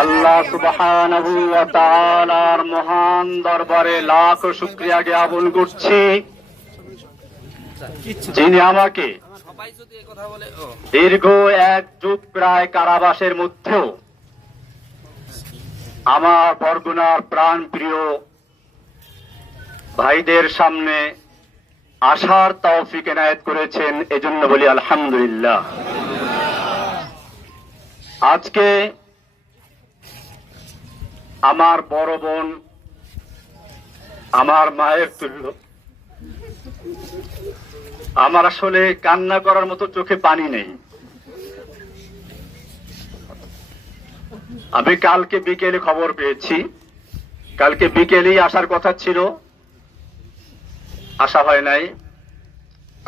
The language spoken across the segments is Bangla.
আল্লাহ সুবহানাহু ওয়া তাআলার মহান দরবারে লাখ শুকরিয়া জ্ঞাপন করছি, যিনি আমাকে দীর্ঘ এক যুগ প্রায় কারাবাসের মধ্যেও আমার বরগুনার প্রাণ প্রিয় ভাইদের সামনে আসার তৌফিক এনায়েত করেছেন। এজন্য বলি আলহামদুলিল্লাহ। আজকে আমার বড় বোন, আমার মায়ের তুল্য, আমার আসলে কান্না করার মতো চোখে পানি নেই। আমি কালকে বিকেলে খবর পেয়েছি, কালকে বিকেলেই আসার কথা ছিল, আসা হয় নাই।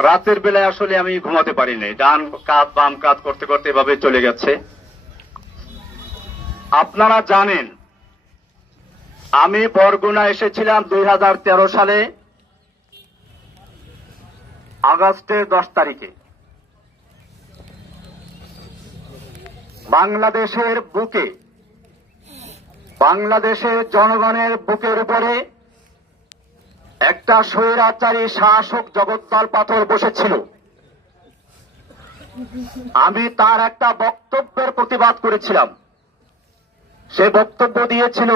রাতের বেলায় আসলে আমি ঘুমাতে পারি নাই, ডান কাত বাম কাত করতে করতে এভাবে চলে গেছে। আপনারা জানেন আমি বরগুনা এসেছিলাম 2013 সালে আগস্টের 10 তারিখে। বাংলাদেশের বুকে, বাংলাদেশের জনগণের বুকের উপরে একটা স্বৈরাচারী শাসক জগদ্দল পাথর বসেছিল। আমি তার একটা বক্তব্যের প্রতিবাদ করেছিলাম। সে বক্তব্য দিয়েছিল,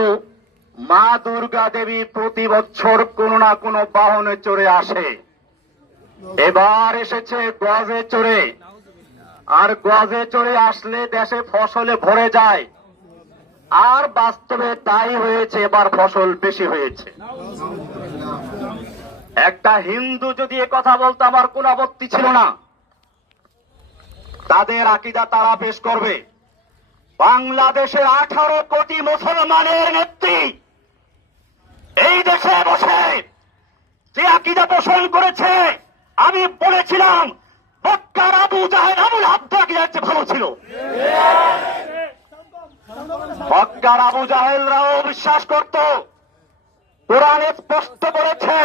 মা দুর্গা দেবী প্রতি বছর কোন না কোনো বাহনে চড়ে আসে, এবার এসেছে গজে চড়ে, আর গজে চড়ে আসলে দেশে ফসলে ভরে যায়। আর বাস্তবে তাই হয়েছে, এবার ফসল বেশি হয়েছে। একটা হিন্দু যদি এ কথা বলতো আমার কোন আপত্তি ছিল না, তাদের আকীদা তারা পেশ করবে। বাংলাদেশের 18 কোটি মুসলমানের নেত্রী এই দেশে বসে যে আকীদা পোষণ করেছে, আমি বলেছিলাম মক্কার আবু জাহেল আবুল আহাবের আকীদার চেয়ে ভালো ছিল। মক্কার আবু জাহেলরাও বিশ্বাস করত, কোরআনে স্পষ্ট বলেছে,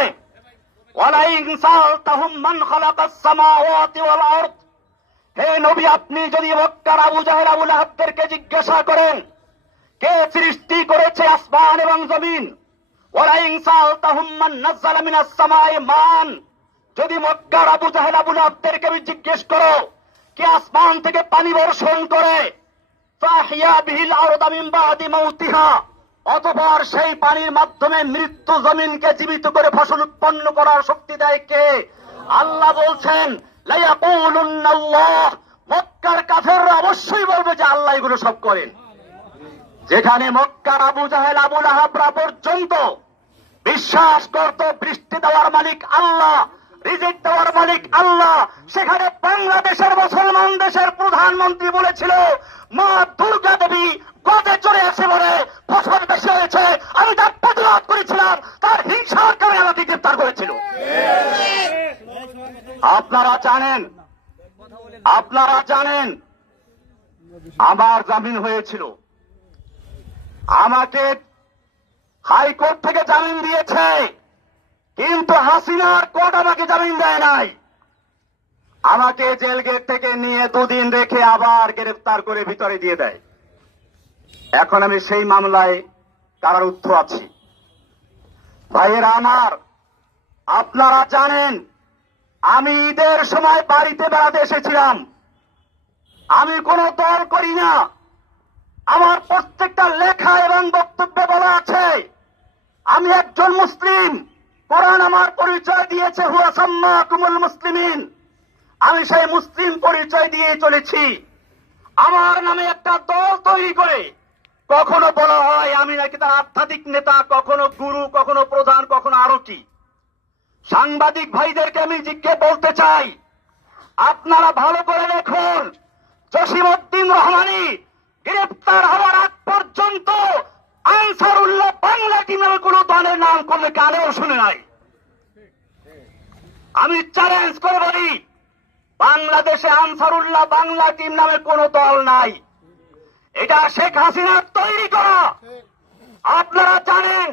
ওয়ালাইন সালতাহুম মান খালাকাস সামাওয়াতি ওয়াল আরদ। হে নবী, আপনি যদি মক্কার আবু জাহেল আবুল আহাবদেরকে জিজ্ঞাসা করেন কে সৃষ্টি করেছে আসমান এবং জমিন, ওয়ালাইন সালতাহুম মান নাযালা মিনাস সামাই মান, যদি মক্কার আবু জাহেল আবুল আহাবদেরকে জিজ্ঞেস করো কে আসমান থেকে পানি বর্ষণ করে, ফাহিয়া বিহিল আরদ মিন বাদি মাউতিহা, অতঃপর সেই পানির মাধ্যমে মৃত্যু জমিনকে জীবিত করে ফসল উৎপন্ন করার শক্তি দেয় কে? আল্লাহ বলছেন, লায়াকুলুন্নাল্লাহ, মক্কার কাফেররা অবশ্যই বলবে যে আল্লাহ এগুলো সব করেন। যেখানে মক্কার আবু জাহেল আবুল আহাবরা পর্যন্ত বিশ্বাস করত বৃষ্টি দেওয়ার মালিক আল্লাহ, রিজিক দেওয়ার মালিক আল্লাহ, সেখানে বাংলাদেশের মুসলমান দেশের প্রধানমন্ত্রী বলেছিল মা দুর্গা দেবী গজে চড়ে আসে বলে ফসল বেশি হয়েছে। আমি তার প্রতিবাদ করেছিলাম, তার হিংসার কারণে আমাকে গ্রেফতার করেছিল। আপনারা জানেন আমার জামিন হয়েছিল, আমাকে হাইকোর্ট থেকে জামিন দিয়েছে, কিন্তু হাসিনার কোর্ট আমাকে জামিন দেয় নাই। আমাকে জেল গেট থেকে নিয়ে 2 দিন রেখে আবার গ্রেফতার করে ভিতরে দিয়ে দেয়। এখন আমি সেই মামলায় কারারুদ্ধ আছি। ভাইয়েরা আমার, আপনারা জানেন আমি ঈদের সময় বাড়িতে বেড়াতে এসেছিলাম। আমি কোনো দল করি না, আমার প্রত্যেকটা লেখা এবং বক্তব্যে বলা আছে আমি একজন মুসলিম। কোরআন আমার পরিচয় দিয়েছে, হুয়া সাম্মাকুমুল মুসলিমিন, আমি সেই মুসলিম পরিচয় দিয়ে চলেছি। আমার নামে একটা দল তৈরি করে কখনো বলা হয় আমি নাকি তার আধ্যাত্মিক নেতা, কখনো গুরু, কখনো প্রধান, কখনো আরো কি। সাংবাদিক ভাইদেরকে আমি বলতে চাই, আপনারা ভালো করে দেখুন, জসিমউদ্দিন রহমানী গ্রেফতার হওয়ার আগ পর্যন্ত আনসারুল্লাহ বাংলা টিমের কোন দলের নাম করলে কানেও শুনে নাই। আমি চ্যালেঞ্জ করে বলি, বাংলাদেশে আনসারুল্লাহ বাংলা টিম নামে কোন দল নাই, এটা শেখ হাসিনার তৈরি করা। আপনারা জানেন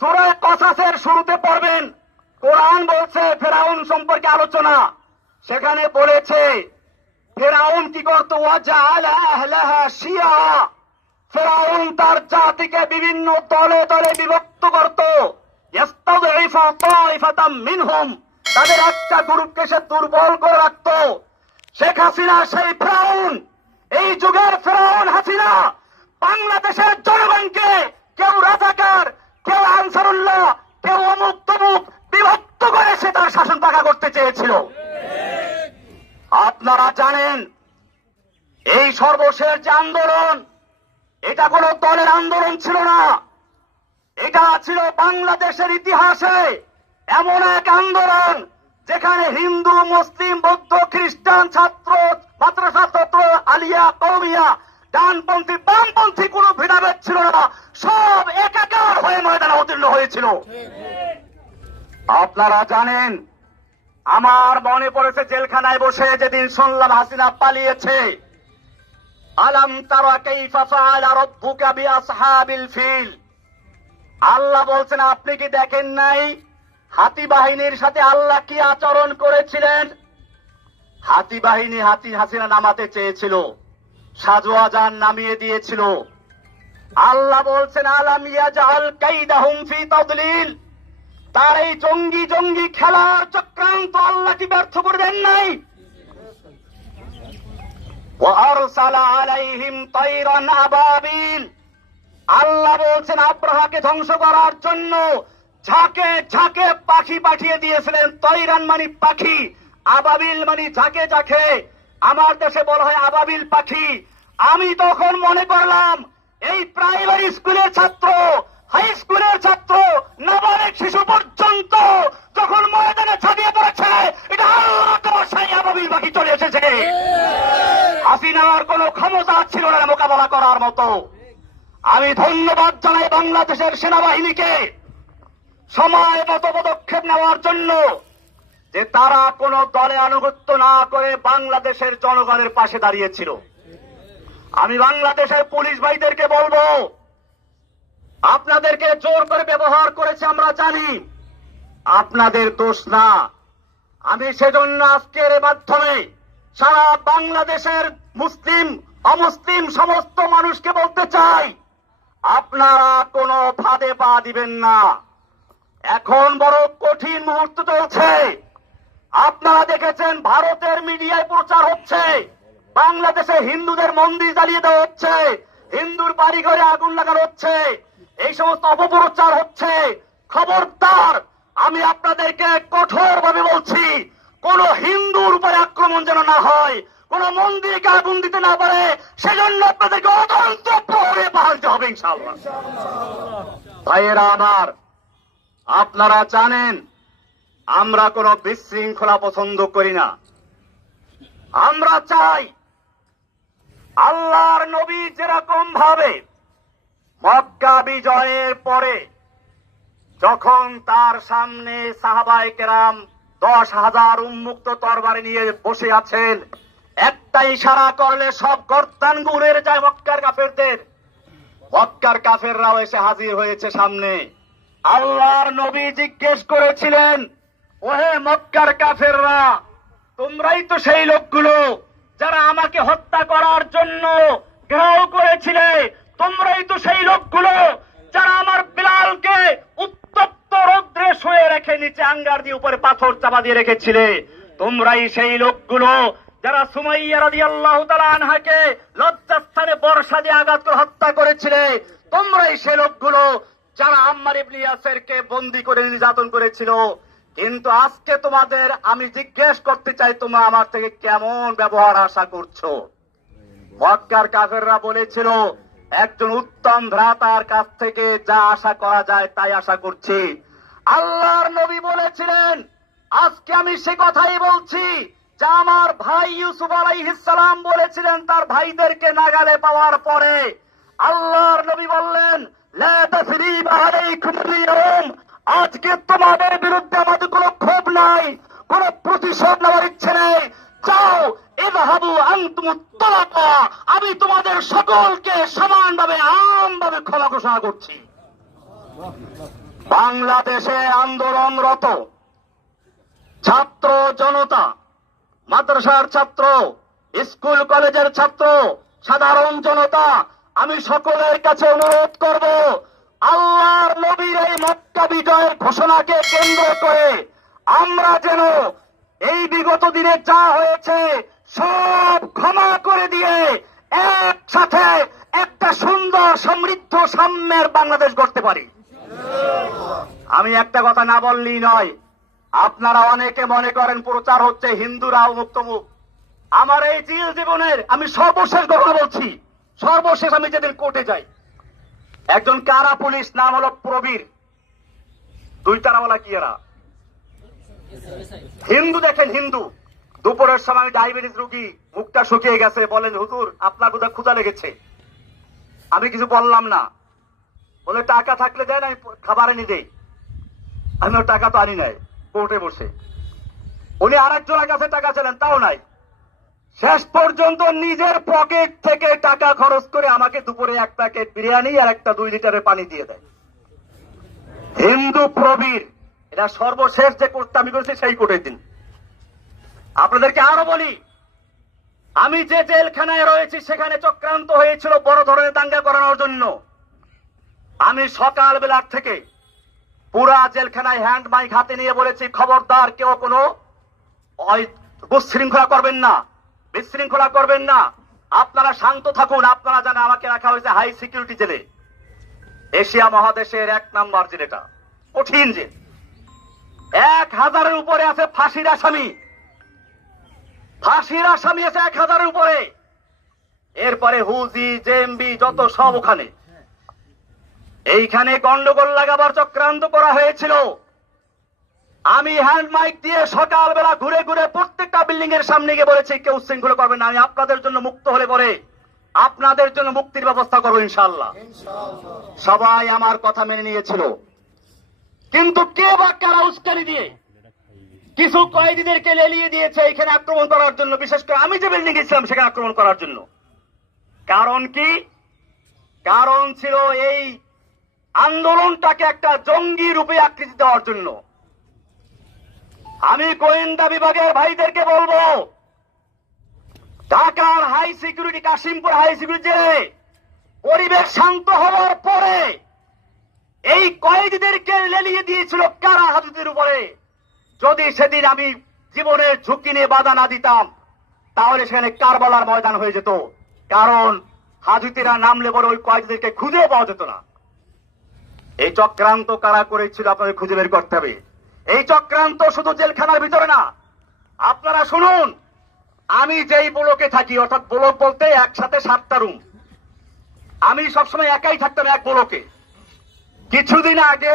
সূরা কসাসের শুরুতে পড়বেন, কোরআন বলছে ফেরাউন সম্পর্কে আলোচনা, সেখানে বলেছে ফেরাউন কি করতো, ওয়াজআলা আহলাহা শিয়া, ফেরাউন জাতিকে বিভিন্ন দলে দলে বিভক্ত করত, ইস্তাযইফু তাইফাতাম মিনহুম, তাদের একটা গ্রুপকে সে দুর্বল করে রাখত। শেখ হাসিনা সেই ফেরাউন, এই যুগের ফেরাউন হাসিনা বাংলাদেশের জনগণকে কেউ রাজাকার, কেউ আনসারুল্লাহ, কেউ অমুক তমুক বিভক্ত করে সে তার শাসন পাকা করতে চেয়েছিল। আপনারা জানেন এই সর্বশেষ যে আন্দোলন, এটা কোন দলের আন্দোলন ছিল না, এটা ছিল বাংলাদেশের ইতিহাসে এমন এক আন্দোলন যেখানে হিন্দু, মুসলিম, বৌদ্ধ, খ্রিস্টান, ছাত্র, মাদ্রাসা ছাত্র, আলিয়া, কওমিয়া, ডানপন্থী, বামপন্থী কোন ভেদাভেদ ছিল না, সব একাকার হয়ে ময়দানে অবতীর্ণ হয়েছিল। আপনারা জানেন, আমার মনে পড়েছে জেলখানায় বসে যেদিন শুনলাম হাসিনা পালিয়েছে। আলাম তারা কাইফা ফাআলা রাব্বুকা বিআসহাবিল ফিল, আল্লাহ বলছেন আপনি কি দেখেন নাই হাতি বাহিনীর সাথে আল্লাহ কি আচরণ করেছিলেন? হাতি বাহিনী হাসিনা নামাতে চেয়েছিল, সাজওয়াজান নামিয়ে দিয়েছিল। আল্লাহ বলছেন আলাম ইয়াজআল কাইদাহুম ফি তাদলিল, তার এই জঙ্গি জঙ্গি খেলার চক্রান্ত আল্লাহ কি ব্যর্থ করে দেন নাই? ওয়া আরসালা আলাইহিম তায়রান আবাবিল, আল্লাহ বলছেন আব্রাহাকে ধ্বংস করার জন্য ঝাঁকে ঝাঁকে পাখি পাঠিয়ে দিয়েছিলেন। তৈরান মানে পাখি, আবাবিল মানে ঝাঁকে ঝাঁকে, আমার দেশে বলা হয় আবাবিল পাখি। আমি তখন মনে করলাম এই প্রাইমারি স্কুলের ছাত্র, হাই স্কুলের ছাত্র, নাবালিক শিশু পর্যন্ত যখন ময়দানে ছাড়িয়ে পড়েছে, এটা আল্লাহ তোমার সেই আবাবিল পাখি চলে এসেছে। হাসিনার কোনো ক্ষমতা ছিল না মোকাবেলা করার মতো। আমি ধন্যবাদ জানাই বাংলাদেশের সেনাবাহিনীকে সময় মতো পদক্ষেপ নেওয়ার জন্য, যে তারা কোন দলে আনুগত্য না করে বাংলাদেশের জনগণের পাশে দাঁড়িয়েছিল। আমি বাংলাদেশের পুলিশ ভাইদেরকে বলবো, আপনাদেরকে জোর করে ব্যবহার করেছে আমরা জানি, আপনাদের দোষ না। আমি সেজন্য আজকের মাধ্যমে সারা বাংলাদেশের মুসলিম অমুসলিম সমস্ত মানুষকে বলতে চাই, আপনারা কোনো ফাঁদে পা দিবেন না। এখন বড় কঠিন মুহূর্ত চলছে। আপনারা দেখেছেন ভারতের মিডিয়ায় প্রচার হচ্ছে বাংলাদেশে হিন্দুদের মন্দির জ্বালিয়ে দেওয়া হচ্ছে, হিন্দুর বাড়িঘরে আগুন লাগানো হচ্ছে, এই সমস্ত অপপ্রচার হচ্ছে। খবরদার, আমি আপনাদেরকে কঠোরভাবে বলছি, কোন হিন্দুর উপরে আক্রমণ যেন না হয়, কোন মন্দিরকে আগুন দিতে না পারে, সেজন্য আপনাদেরকে অতন্ত্র প্রহরে পাহাড়তে হবে ইনশাআল্লাহ। ভাইয়েরা আমার, আপনারা জানেন আমরা কোন বিশৃঙ্খলা পছন্দ করি না। আমরা চাই আল্লাহর নবী যেরকম ভাবে মক্কা বিজয়ের পরে যখন তার সামনে সাহাবায়ে কেরাম 10,000 উন্মুক্ত তরবারি নিয়ে বসে আছেন, একটা ইশারা করলে সব গর্দান গুড়ের যায় মক্কার কাফেরদের। মক্কার কাফেররাও এসে হাজির হয়েছে সামনে। আল্লাহর নবী জিজ্ঞেস করেছিলেন, ওহে মক্কার কাফেররা, তোমরাই তো সেই লোকগুলো যারা আমাকে হত্যা করার জন্য ঘেরাও করেছিলে, তোমরাই তো সেই লোকগুলো যারা আমার বিলালকে উত্তপ্ত রৌদ্রে শুয়ে রেখে নিচে আঙ্গার দিয়ে উপরে পাথর চাপা দিয়ে রেখেছিলে, তোমরাই সেই লোকগুলো যারা সুমাইয়া রাদিয়াল্লাহু তাআলা আনহাকে লজ্জাস্থানে বর্ষা দিয়ে আঘাত করে হত্যা করেছিলে, তোমরাই সেই লোকগুলো যারা আম্মার ইবনে ইয়াসিরকে বন্দী করে নির্যাতন করেছিল। কিন্তু আজকে তোমাদের আমি জিজ্ঞেস করতে চাই, তোমরা আমার থেকে কেমন ব্যবহার আশা করছো? মক্কার কাফেররা বলেছিল, একজন উত্তম ভ্রাতার কাছ থেকে যা আশা করা যায় তাই আশা করছি। আল্লাহর নবী বলেছিলেন, আজকে আমি সে কথাই বলছি যা আমার ভাই ইউসুফ আলাইহিস সালাম বলেছিলেন তার ভাইদেরকে নাগালে পাওয়ার পরে। আল্লাহর নবী বললেন, লা তাসরিবা আলাইকুমুল ইয়াউম, আজকে তোমাদের বিরুদ্ধে আমাদের কোনো ক্ষোভ নাই, কোনো প্রতিশোধ নেওয়ার ইচ্ছে নেই। যাও, ইযহাবু আনতুমুত তালাকা, আমি তোমাদের সকলকে সমানভাবে আমভাবে ক্ষমা ঘোষণা করছি। বাংলাদেশে আন্দোলনরত ছাত্র জনতা, মাদ্রাসার ছাত্র, স্কুল কলেজের ছাত্র, সাধারণ জনতা আমি সকলের কাছে অনুরোধ করব, আল্লাহর নবীর এই মক্কা বিজয়ের ঘোষণাকে কেন্দ্র করে আমরা যেন এই বিগত দিনে যা হয়েছে সব ক্ষমা করে দিয়ে একসাথে একটা সুন্দর সমৃদ্ধ সাম্যের বাংলাদেশ গড়তে পারি। আমি একটা কথা না বললেই নয়, আপনারা অনেকে মনে করেন প্রচার হচ্ছে হিন্দুরা মুক্তমুখ। আমার এই জিল জীবনের আমি সর্বশেষ ঘটনা বলছি, সর্বশেষ আমি যেদিন কোর্টে যাই, একজন কারা পুলিশ, নাম হলো প্রবীর, দুই তারাওয়ালা কি এরা হিন্দু, দেখেন হিন্দু। দুপুরের সময় ডায়াবেটিস রোগী, মুখটা শুকিয়ে গেছে, বলেন হুজুর আপনার বোধহয় ক্ষুধা লেগেছে। আমি কিছু বললাম না, বলে টাকা থাকলে দেন, আমি খাবার এনে দেই। আমি টাকা তো আনি নাই, কোর্টে বসে। উনি আরেকজনের কাছে টাকা চাইলেন, তাও নাই। শেষ পর্যন্ত নিজের পকেট থেকে টাকা খরচ করে আমাকে দুপুরে এক প্যাকেট বিরিয়ানি আর একটা 2 লিটারের পানি দিয়ে দেয়। হিন্দু প্রবীর, এটা সর্বশেষ যে কোর্টটা আমি করেছি সেই কোর্টের দিন। আপনাদেরকে আরো বলি, আমি যে জেলখানায় রয়েছি সেখানে চক্রান্ত হয়েছিল বড় ধরনের দাঙ্গা করানোর জন্য। আমি সকালবেলার থেকে পুরা জেলখানায় হ্যান্ড মাইক হাতে নিয়ে বলেছি, খবরদার কেউ কোনো বিশৃঙ্খলা করবেন না, বিশৃঙ্খলা করবেন না, আপনারা শান্ত থাকুন। আপনারা জানেন আমাকে রাখা হয়েছে হাই সিকিউরিটি জেলে, এশিয়া মহাদেশের 1 নাম্বার জেল, এটা কঠিন জেল। 1000-এর উপরে আছে ফাঁসির আসামি, ফাঁসির আসামি আছে 1000-এর উপরে। এরপরে হুজি, জেএমবি যত সব ওখানে। এইখানে গন্ডগোল লাগাবার চক্রান্ত করা হয়েছিল। আমি হ্যান্ড মাইক দিয়ে সকালবেলা ঘুরে ঘুরে প্রত্যেকটা বিল্ডিং এর সামনে গিয়ে বলেছি, কেউ উচ্ছৃঙ্খলা করবেন না, আমি আপনাদের জন্য মুক্ত হলে পরে আপনাদের জন্য মুক্তির ব্যবস্থা করবো ইনশাআল্লাহ। সবাই আমার কথা মেনে নিয়েছিল। কিন্তু কে বা কারা উস্কানি দিয়ে কিছু কয়েদিদেরকে লেলিয়ে দিয়েছে এখানে আক্রমণ করার জন্য, বিশেষ করে আমি যে বিল্ডিং গেছিলাম সেখানে আক্রমণ করার জন্য। কারণ কি? কারণ ছিল এই আন্দোলনটাকে একটা জঙ্গি রূপে আকৃতি দেওয়ার জন্য। আমি গোয়েন্দা বিভাগের ভাইদেরকে বলবো, ঢাকার high security, Kashimpur high security পরিবেশ শান্ত হওয়ার পরে এই কয়েদিদেরকে লেলিয়ে দিয়েছিল কারা হাজতের উপরে। যদি সেদিন আমি জীবনের ঝুঁকি নিয়ে বাধা না দিতাম তাহলে সেখানে কারবালার ময়দান হয়ে যেত। কারণ হাজুতিরা নামলে পরে ওই কয়েদিদেরকে খুঁজে পাওয়া যেত না। এই চক্রান্ত কারা করেছিল আপনাদের খুঁজে বের করতে হবে। এই চক্রান্ত শুধু জেলখানার ভিতরে না, আপনারা শুনুন, আমি যেই ব্লকে থাকি, অর্থাৎ ব্লক বলতে একসাথে 7টা রুম, আমি সবসময় একাই থাকতাম এক ব্লকে। কিছুদিন আগে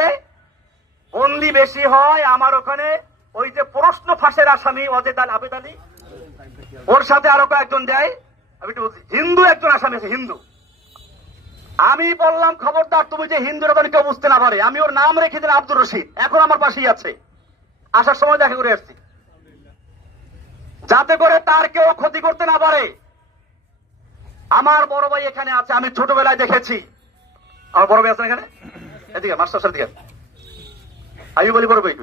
বন্দি বেশি হয় আমার ওখানে, ওই যে প্রশ্ন ফাঁসের আসামি অজেদ আবেদ আলী, ওর সাথে আরো কয়েকজন দেয়, আমি একটু হিন্দু একজন আসামি আছে হিন্দু। আমি বললাম, খবরদার তুমি যে হিন্দুরা তো কেউ বুঝতে না পারে। আমি ওর নাম রেখে দিলাম আব্দুর রশিদ, এখন আমার পাশেই আছে, আসার সময় দেখা করে আসছি, যাতে করে তার কেউ ক্ষতি করতে না পারে। আমার বড় ভাই এখানে আছে, আমি ছোটবেলায় দেখেছি। আমার বড় ভাই আছেন এখানে, এদিকে মাস্টার সাহেব দিকে আমি বলি, বড় ভাই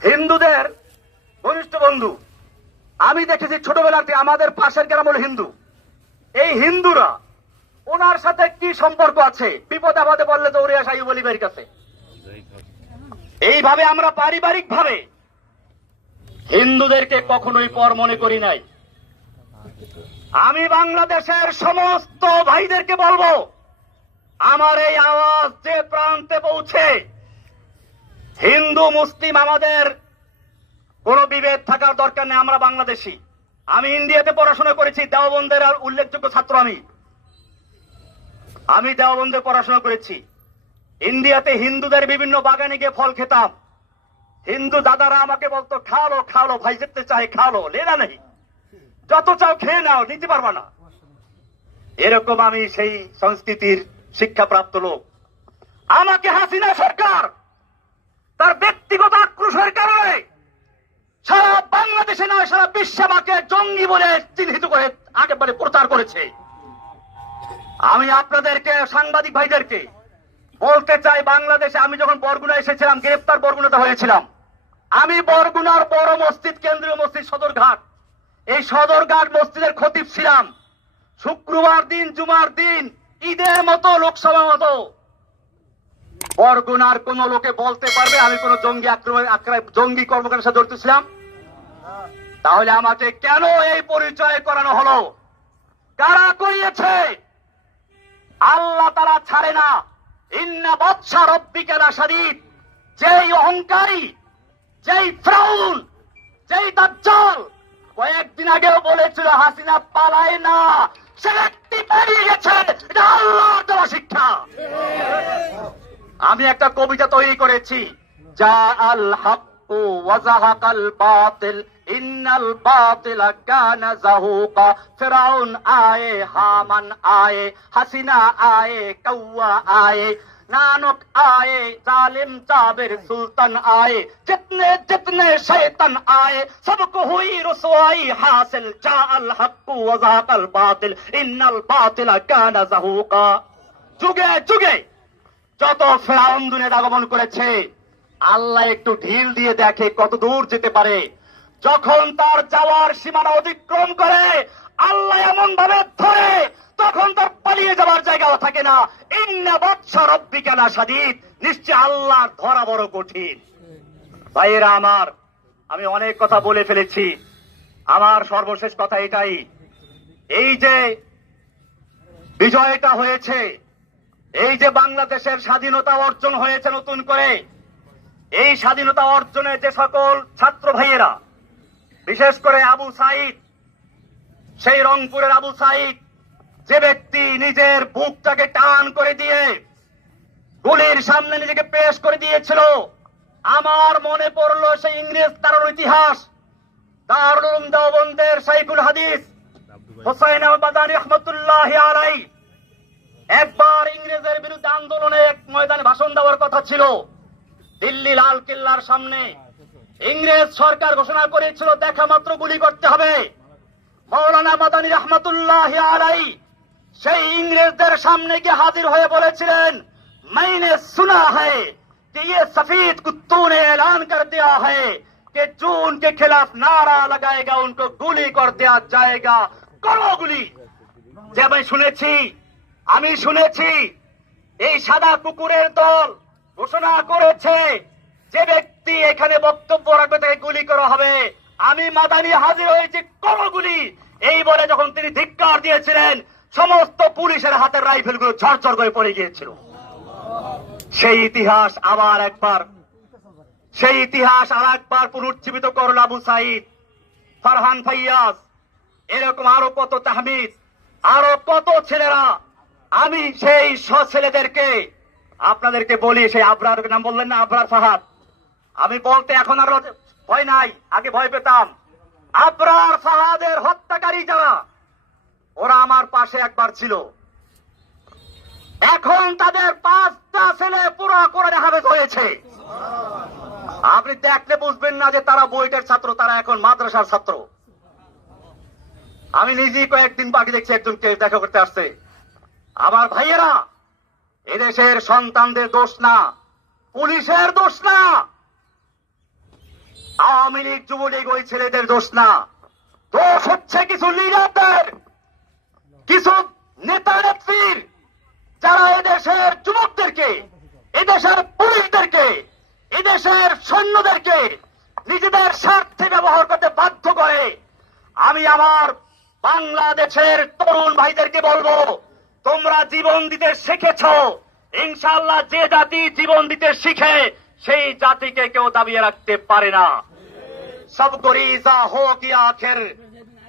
হিন্দুদের ঘনিষ্ঠ বন্ধু। আমি দেখেছি ছোটবেলাতে আমাদের পাশের গ্রাম হল হিন্দু। এই হিন্দুরা ওনার সাথে কি সম্পর্ক আছে, বিপদ আপদে বললে দৌড়ে আসে আইয়ুব আলী ভাইয়ের কাছে। এইভাবে আমরা পারিবারিক ভাবে হিন্দুদেরকে কখনোই পর মনে করি নাই। আমি বাংলাদেশের সমস্ত ভাইদেরকে বলবো, আমার এই আওয়াজ যে প্রান্তে পৌঁছে, হিন্দু মুসলিম আমাদের কোন বিভেদ থাকার দরকার নেই। আমরা বাংলাদেশী। আমি ইন্ডিয়াতে পড়াশোনা করেছি, দেওবন্দের উল্লেখযোগ্য ছাত্র আমি দেওবন্দে পড়াশোনা করেছি। ইন্ডিয়াতে হিন্দুদের বিভিন্ন বাগানে গিয়ে ফল খেতাম। হিন্দু দাদারা আমাকে বলতো, খাওয়ালো খাওয়ালো ভাই, যেতে চাই খাওয়ালো, লেনা নেই, যত চাও খেয়ে নাও, নিতে পারবা না। এরকম আমি সেই সংস্কৃতির শিক্ষাপ্রাপ্ত লোক। আমাকে হাসিনা সরকার তার ব্যক্তিগত আক্রোশের কারণে সারা বাংলাদেশে নয় সারা বিশ্বে আমাকে জঙ্গি বলে চিহ্নিত করে একেবারে প্রচার করেছে। আমি আপনাদেরকে, সাংবাদিক ভাইদেরকে বলতে চাই, বাংলাদেশে আমি যখন বরগুনা এসেছিলাম, গ্রেপ্তার বরগুনাতে হয়েছিলাম, আমি বরগুনার বড় মসজিদ, কেন্দ্রীয় মসজিদ সদরঘাট, এই সদরঘাট মসজিদের খতিব ছিলাম। শুক্রবার দিন, জুমার দিন, ঈদের মতো, লোকসভা মতো বরগুনার কোন লোকে বলতে পারবে আমি কোন জঙ্গি কর্মকাণ্ডের সাথে জড়িত ছিলাম? তাহলে আমাকে কেন এই পরিচয় করানো হলো? কারা করিয়েছে? আল্লাহ তাআলা ছাড়ে না। ইন্না বাতশা রাব্বিকা লাশাদীদ। যেই অহংকারী, যেই ফিরআউন, যেই দাজ্জাল কয়েকদিন আগেও বলেছিল হাসিনা পালায় না, সে ব্যক্তি পালিয়ে গেছে। এটা আল্লাহর দেওয়া শিক্ষা। আমি একটা কবিতা তৈরি করেছি, যা আল হাক্কু ওয়া যাহাকাল বাতিল ইন্নাল বাতিলা কানা যাহুকা। ফিরআউন আয়ে, হামান আয়ে, হাসিনা আয়ে, কৌয়া আয়ে, नानक आए, जालिम जाबिर सुल्तान आए, जितने जितने शैतान आए, सबको हुई रुसवाई हासिल। जाअल हक्कु व ज़ाक़ल बातिल इन्नल बातिला काना ज़हूक़ा। যুগে যুগে যত ফেরাউন দুনিয়াতে আগমন করেছে, আল্লাহ একটু ঢিল দিয়ে দেখে কত দূর যেতে পারে। যখন তার যাওয়ার সীমানা অতিক্রম করে, আল্লাহ এমন ভাবে ধরে, তখন তার পালিয়ে যাওয়ার জায়গাও থাকে না। ইন্না বাতশা রাব্বিকা লাশাদীদ। নিশ্চয় আল্লাহর ধরা বড় কঠিন। ভাইয়েরা আমার, আমি অনেক কথা বলে ফেলেছি। আমার সর্বশেষ কথা এটাই, এই যে বিজয়টা হয়েছে, এই যে বাংলাদেশের স্বাধীনতা অর্জন হয়েছে নতুন করে, এই স্বাধীনতা অর্জনে যে সকল ছাত্র ভাইয়েরা, বিশেষ করে আবু সাইদ, সেই রংপুরের আবু সাইদ, যে ব্যক্তি নিজের বুকটাকে টান করে দিয়ে গুলির সামনে নিজেকে পেশ করে দিয়েছিল, আমার মনে পড়লো সেই ইংরেজ তার ইতিহাস। দারুল উলুম দেওবন্দের শাইখুল হাদিস হুসাইন আহমদ মাদানী রাহমাতুল্লাহি আলাইহি একবার ইংরেজের বিরুদ্ধে আন্দোলনে এক ময়দানে ভাষণ দেওয়ার কথা ছিল। দিল্লি লাল কেল্লার সামনে ইংরেজ সরকার ঘোষণা করেছিল দেখা মাত্র গুলি করতে হবে। মাওলানা মাদানী রাহমাতুল্লাহি আলাইহি সেই ইংরেজদের সামনে গিয়ে হাজির হয়ে বলেছিলেন, मैंने सुना है कि ये सफेद कुत्तों ने ऐलान कर दिया है कि जो उनके खिलाफ नारा लगाएगा उनको गुली कर दिया जाएगा। करो गुली। যে আমি শুনেছি এই সাদা কুকুরের দল ঘোষণা করেছে যে ব্যক্তি এখানে বক্তব্য রাখবে তাকে গুলি করা হবে। আমি মাদানী হাজির হয়েছি, করো গুলি। এই বলে যখন তিনি ধিক্কার দিয়েছিলেন, সমস্ত পুলিশের হাতের রাইফেলগুলো ঝরঝর করে পড়ে গিয়েছিল। সেই ইতিহাস আর একবার পুনরুজ্জীবিত করল আবু সাইদ, ফারহান ফাইয়াজ, এরকম আরো কত তাহমিদ, আরো কত ছেলেরা। আমি সেই ছেলেদেরকে আপনাদেরকে বলি, সেই আবরার নাম বললেন না, আবরার ফাহাদ, আমি বলতে এখন আর ভয় নাই, আগে ভয় পেতাম। আবরার ফাহাদের হত্যাকারী যারা, ওরা আমার পাশে একবার ছিল। এখন তাদের 5টা ছেলে পুরো কোরআনে হাফেজ হয়েছে। আপনি দেখলে বুঝবেন না যে তারা বইটার ছাত্র, তারা এখন মাদ্রাসার ছাত্র। আমি নিজেই কয়েকদিন বাকি দেখছি একজনকে দেখা করতে আসছে। আমার ভাইয়েরা, এদেশের সন্তানদের দোষ না, পুলিশের দোষ না, আওয়ামী লীগ যুবলীগ ওই ছেলেদের দোষ না। দোষ হচ্ছে কিছু লিডারদের, কিছু নেতা নেত্রীর, যারা এদেশের যুবকদেরকে, এদেশের পুলিশদেরকে, এদেশের সৈন্যদেরকে নিজেদের স্বার্থে ব্যবহার করতে বাধ্য করে। আমি আমার বাংলাদেশের তরুণ ভাইদেরকে বলবো, তোমরা জীবন দিতে শিখেছ, ইনশাআল্লাহ যে জাতি জীবন দিতে শিখে সেই জাতিকে কেউ দাবিয়ে রাখতে পারে না। সব গুরিজা হো গিয়া আখির,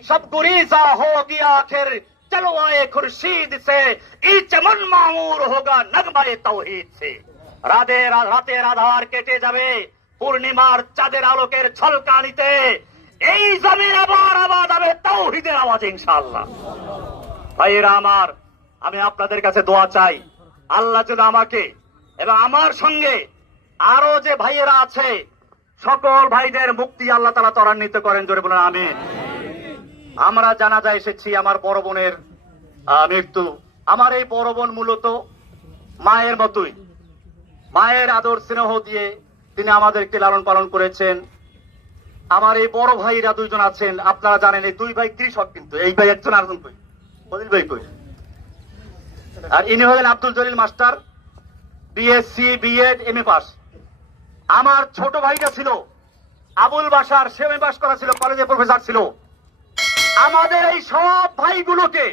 সব গুরিজা হো গিয়া আখির, চলো আয়ে খুরশিদ সে, ই চমন মামুর হোগা নগমায়ে তাওহীদ সে। রাতের আধার কেটে যাবে পূর্ণিমার চাঁদের আলোকের ঝলকানিতে। এই জমিন আবার আবাদ হবে তাওহীদের আওয়াজে ইনশাআল্লাহ। ভাইয়েরা আমার, আমি আপনাদের কাছে দোয়া চাই, আল্লাহ যেন আমাকে এবং আমার সঙ্গে আরো যে ভাইয়েরা আছে সকল ভাইদের মুক্তি আল্লাহ তাআলা ত্বরান্বিত করেন। জোরে বলেন আমিন। আমরা জানাজা এসেছি আমার বড় বোনের মৃত্যু। আমার এই বড় বোন মূলত মায়ের মতোই, মায়ের আদর স্নেহ দিয়ে তিনি আমাদেরকে লালন পালন করেছেন। আমার এই বড় ভাইরা দুইজন আছেন, আপনারা জানেন এই দুই ভাই কৃষক, কিন্তু এই ভাই একজন আরেকজন ফজিল ভাই কই? আর ইনি হলেন Abdul Jalil master, BSc BEd MA pass. আমার ছোট ভাইটা ছিল আবুল বাশার, সে এমএ পাস করা ছিল, কলেজে প্রফেসর ছিল। আমাদের এই সব ভাইগুলোকে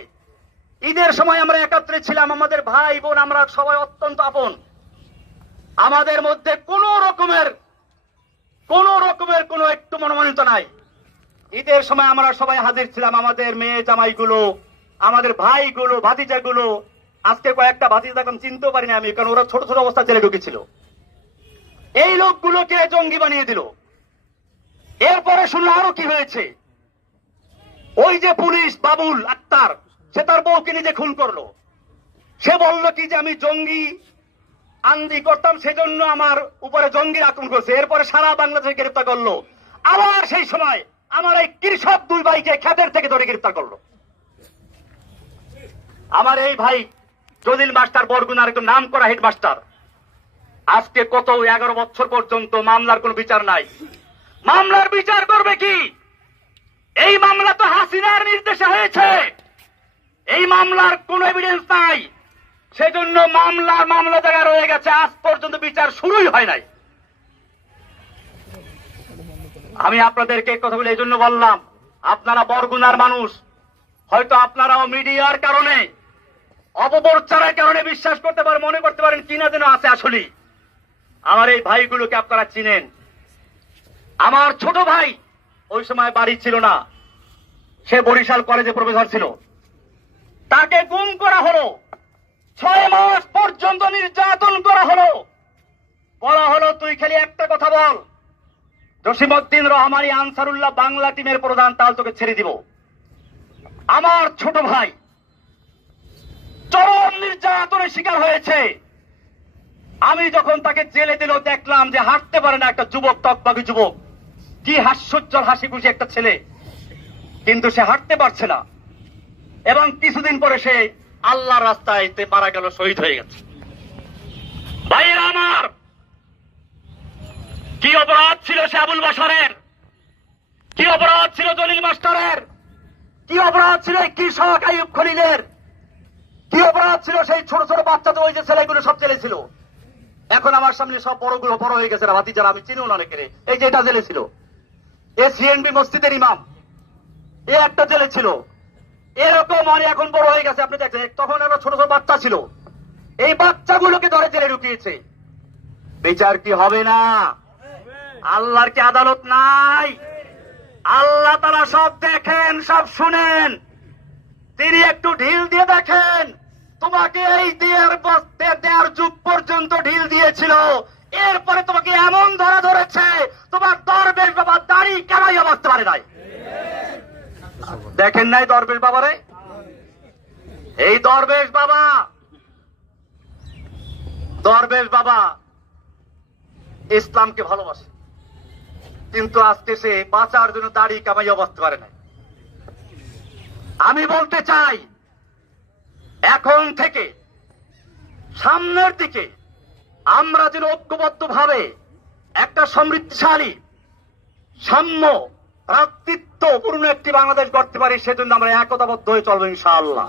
ঈদের সময় আমরা একত্রে ছিলাম, আমাদের ভাই বোন, আমরা সবাই অত্যন্ত আপন। আমাদের মধ্যে কোন রকমের কোনো একটু মনোমালিন্য নাই। ঈদের সময় আমরা সবাই হাজির ছিলাম, আমাদের মেয়ে জামাইগুলো, আমাদের ভাইগুলো, ভাতিজাগুলো। আজকে কয়েকটা ভাতিজা দেখলাম, চিনতেও পারিনি আমি, কারণ ওরা ছোট ছোট অবস্থা জেলে ঢুকেছিল। এই লোকগুলোকে জঙ্গি বানিয়ে দিল। এরপরে শুনলো আরো কি হয়েছে। ওই যে পুলিশ বাবুল আক্তার, সে তার বউকে নিজে খুন করলো। সে বলল কি যে আমি জঙ্গি আন্দি করতাম, সেজন্য আমার উপরে জঙ্গির আক্রমণ করছে। এরপরে সারা বাংলাদেশে গ্রেফতার করলো। আবার সেই সময় আমার এই কৃষক দুই ভাইকে খেতের থেকে ধরে গ্রেফতার করলো। আমার এই ভাই জলিল মাস্টার বরগুনার একটু নাম করা হেডমাস্টার, আজকে কত 11 বছর পর্যন্ত মামলার কোনো বিচার নাই। মামলার বিচার করবে কি? এই মামলা তো হাসিনার নির্দেশে হয়েছে, এই মামলার কোনো এভিডেন্স নাই, সেজন্য মামলা জায়গায় রয়ে গেছে, আজ পর্যন্ত বিচার শুরুই হয় নাই। আমি আপনাদেরকে কথা বলে এই জন্য বললাম, আপনারা বরগুনার মানুষ, হয়তো আপনারাও মিডিয়ার কারণে, অপপ্রচারের কারণে বিশ্বাস করতে পারেন, মনে করতে পারেন কিনা যেন আছে। আসলে আমার এই ভাইগুলোকে আপনারা চিনেন। আমার ছোট ভাই ওই সময় বাড়ি ছিল না, সে বরিশাল কলেজে প্রফেসর ছিল। তাকে গুম করা হলো, 6 মাস পর্যন্ত নির্যাতন করা হলো। বলা হলো তুই খালি একটা কথা বল, জসিমউদ্দিন রহমানী আনসারুল্লাহ বাংলা টিমের প্রধান, তাহলে তোকে ছেড়ে দিব। আমার ছোট ভাই চরম নির্যাতনের শিকার হয়েছে। আমি যখন তাকে জেলে দিল, দেখলাম যে হাঁটতে পারে না একটা যুবক, টকবাকি যুবক, কি হাস্যোজ্জ্বল হাসি খুশি একটা ছেলে, কিন্তু সে হাঁটতে পারছে না। এবং কিছুদিন পরে সে আল্লাহর রাস্তায় মারা গেল, শহীদ হয়ে গেছে। ভাইয়েরা আমার, কি অপরাধ ছিল সে আবুল বাশারের, কি অপরাধ ছিল জলিল মাস্টারের, কি অপরাধ ছিল এই কৃষক আইয়ুব খলিলের, কি অপরাধ ছিল সেই ছোট ছোট বাচ্চা, তো ওই যে ছেলেগুলো সব জেলে ছিল। এখন আমার সামনে সব বড়গুলো বড় হয়ে গেছে, ভাতিজারা, আমি চিনিও না অনেকের। এই যে এটা জেলে ছিল, এ সিএনবি মসজিদের ইমাম, এ একটা জেলে ছিল। এরকম অনেক এখন বড় হয়ে গেছে, আপনি দেখছেন। তখন এরা ছোট ছোট বাচ্চা ছিল, এই বাচ্চাগুলোকে ধরে জেলে ঢুকিয়েছে। বিচার কি হবে না? আল্লাহর কি আদালত নাই? আল্লাহ তারা সব দেখেন, সব শুনেন। তিনি একটু ঢিল দিয়ে দেখেন, তোমাকে এই দেয়ার যুগ পর্যন্ত ঢিল দিয়েছিল, এরপরে তোমাকে এমন ধরা ধরেছে, তোমার দরবেশ বাবা দাড়ি কামাইয়া বাঁচতে পারে নাই। দেখেন নাই দরবেশ বাবারে? এই দরবেশ বাবা ইসলামকে ভালোবাসে, কিন্তু আজকে সে বাঁচার জন্য দাড়ি কামাইয়া বাঁচতে পারে নাই। আমি বলতে চাই, এখন থেকে সামনের দিকে আমরা যেন ঐক্যবদ্ধ ভাবে একটা সমৃদ্ধশালী, সাম্য, ভ্রাতৃত্বপূর্ণ একটি বাংলাদেশ গড়তে পারি, সেজন্য আমরা একতাবদ্ধ হয়ে চলবো ইনশাআল্লাহ।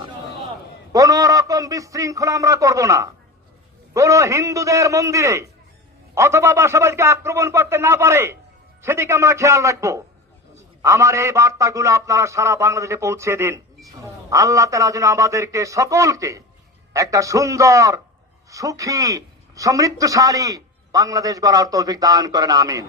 কোন রকম বিশৃঙ্খলা আমরা করব না। কোন হিন্দুদের মন্দিরে অথবা বাসাবাড়িকে আক্রমণ করতে না পারে সেদিকে আমরা খেয়াল রাখবো। আমার এই বার্তাগুলো আপনারা সারা বাংলাদেশে পৌঁছে দিন। আল্লাহ তাআলা যেন আমাদেরকে সকলকে একটা সুন্দর, সুখী, সমৃদ্ধশালী বাংলাদেশ গড়ার তৌফিক দান করেন। আমিন।